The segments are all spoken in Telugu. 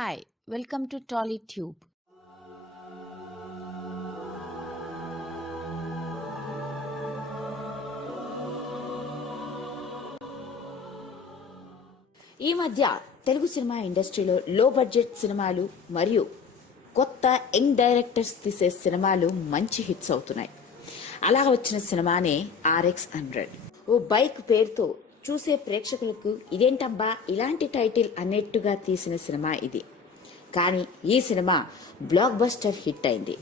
Hi, welcome to TollyTube. ఈ మధ్య తెలుగు సినిమా ఇండస్ట్రీలో లో బడ్జెట్ సినిమాలు మరియు కొత్త యంగ్ డైరెక్టర్స్ తీసే సినిమాలు మంచి హిట్స్ అవుతున్నాయి అలా వచ్చిన సినిమానే ఆర్ఎక్స్ హండ్రెడ్ ఓ బైక్ పేరుతో చూసే ప్రేక్షకులకు ఇదేంటబ్బా ఇలాంటి టైటిల్ అన్నట్టుగా తీసిన సినిమా ఇది. కానీ ఈ సినిమా బ్లాక్ బస్టర్ హిట్ అయింది.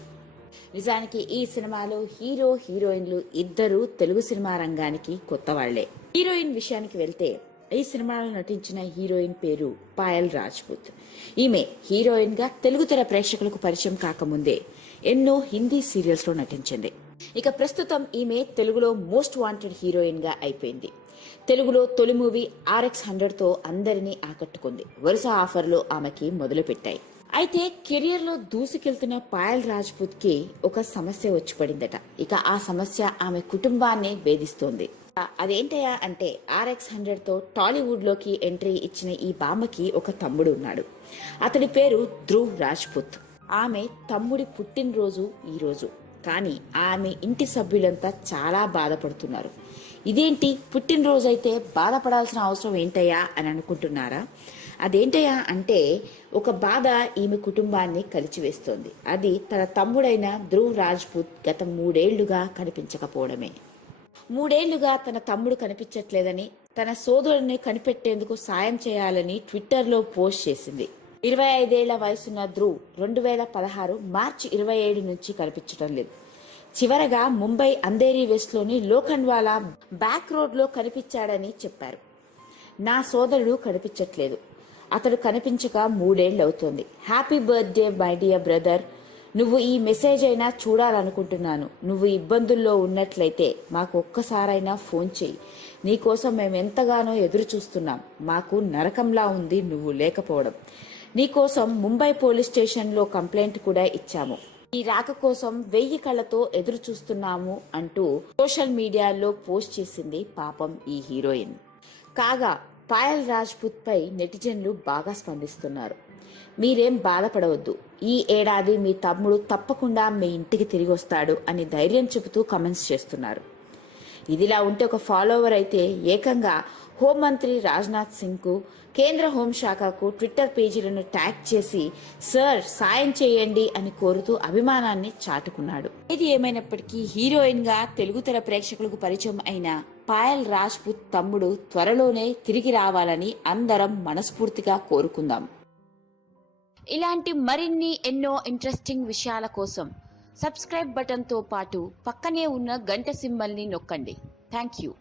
నిజానికి ఈ సినిమాలో హీరో హీరోయిన్లు ఇద్దరు తెలుగు సినిమా రంగానికి కొత్త వాళ్ళే. హీరోయిన్ విషయానికి వెళ్తే ఈ సినిమాలో నటించిన హీరోయిన్ పేరు పాయల్ రాజ్పుత్. ఈమె హీరోయిన్గా తెలుగు తెర ప్రేక్షకులకు పరిచయం కాకముందే ఎన్నో హిందీ సీరియల్స్లో నటించింది. ఇక ప్రస్తుతం ఈమె తెలుగులో మోస్ట్ వాంటెడ్ హీరోయిన్గా అయిపోయింది. తెలుగులో తొలి మూవీ ఆర్ఎక్స్ హండ్రెడ్తో అందరినీ ఆకట్టుకుంది. వరుస ఆఫర్లు ఆమెకి మొదలుపెట్టాయి. అయితే కెరియర్లో దూసుకెళ్తున్న పాయల్ రాజ్పుత్కి ఒక సమస్య వచ్చి పడిందట. ఇక ఆ సమస్య ఆమె కుటుంబాన్ని వేధిస్తోంది. అదేంటయా అంటే ఆర్ఎక్స్ హండ్రెడ్తో టాలీవుడ్లోకి ఎంట్రీ ఇచ్చిన ఈ బామ్మకి ఒక తమ్ముడు ఉన్నాడు. అతడి పేరు ధ్రువ్ రాజ్పుత్. ఆమె తమ్ముడి పుట్టినరోజు ఈ రోజు. కానీ ఆమె ఇంటి సభ్యులంతా చాలా బాధపడుతున్నారు. ఇదేంటి? పుట్టినరోజు అయితే బాధపడాల్సిన అవసరం ఏంటయ్యా? అని అనుకుంటున్నారా? అదేంటయ్యా అంటే ఒక బాధ ఈమె కుటుంబాన్ని కలిచివేస్తోంది. అది తన తమ్ముడైన ధ్రువ్ రాజ్పుత్ గత మూడేళ్ళుగా కనిపించకపోవడమే. మూడేళ్ళుగా తన తమ్ముడు కనిపించట్లేదని తన సోదరుడిని కనిపెట్టేందుకు సాయం చేయాలని ట్విట్టర్లో పోస్ట్ చేసింది. ఇరవై ఐదేళ్ళ వయసున్న ధ్రువ్ రెండు వేల పదహారు మార్చి ఇరవై ఏడు నుంచి కనిపించడం లేదు. చివరగా ముంబై అంధేరి వెస్ట్లోని లోఖండ్వాలా బ్యాక్ రోడ్లో కనిపించాడని చెప్పారు. నా సోదరుడు కనిపించట్లేదు. అతడు కనిపించక మూడేళ్ళు అవుతోంది happy birthday my dear brother. నువ్వు ఈ మెసేజ్ అయినా చూడాలనుకుంటున్నాను. నువ్వు ఇబ్బందుల్లో ఉన్నట్లయితే మాకు ఒక్కసారైనా ఫోన్ చేయి నీకోసం మేము ఎంతగానో ఎదురు చూస్తున్నాం మాకు నరకంలా ఉంది నువ్వు లేకపోవడం. నీకోసం ముంబై పోలీస్ స్టేషన్లో కంప్లైంట్ కూడా ఇచ్చాము. ఈ రాక కోసం వెయ్యి కళ్ళతో ఎదురు చూస్తున్నాము అంటూ సోషల్ మీడియాలో పోస్ట్ చేసింది పాపం ఈ హీరోయిన్. కాగా పాయల్ రాజ్పుత్ పై నెటిజన్లు బాగా స్పందిస్తున్నారు. మీరేం బాధపడవద్దు. ఈ ఏడాది మీ తమ్ముడు తప్పకుండా మీ ఇంటికి తిరిగి వస్తాడు అని ధైర్యం చెబుతూ కమెంట్స్ చేస్తున్నారు. ఇదిలా ఉంటే ఒక ఫాలోవర్ అయితే ఏకంగా హోంమంత్రి రాజ్నాథ్ సింగ్కు కేంద్ర హోంశాఖకు ట్విట్టర్ పేజీలను ట్యాగ్ చేసి సార్ సాయం చేయండి అని కోరుతూ అభిమానాన్ని చాటుకున్నాడు. ఇది ఏమైనప్పటికీ హీరోయిన్గా తెలుగు తెర ప్రేక్షకులకు పరిచయం అయిన పాయల్ రాజ్పుత్ తమ్ముడు త్వరలోనే తిరిగి రావాలని అందరం మనస్ఫూర్తిగా కోరుకుందాం. ఇలాంటి మరిన్ని ఎన్నో ఇంట్రెస్టింగ్ విషయాల కోసం సబ్స్క్రైబ్ బటన్తో పాటు పక్కనే ఉన్న గంట సింబల్ని నొక్కండి. Thank you.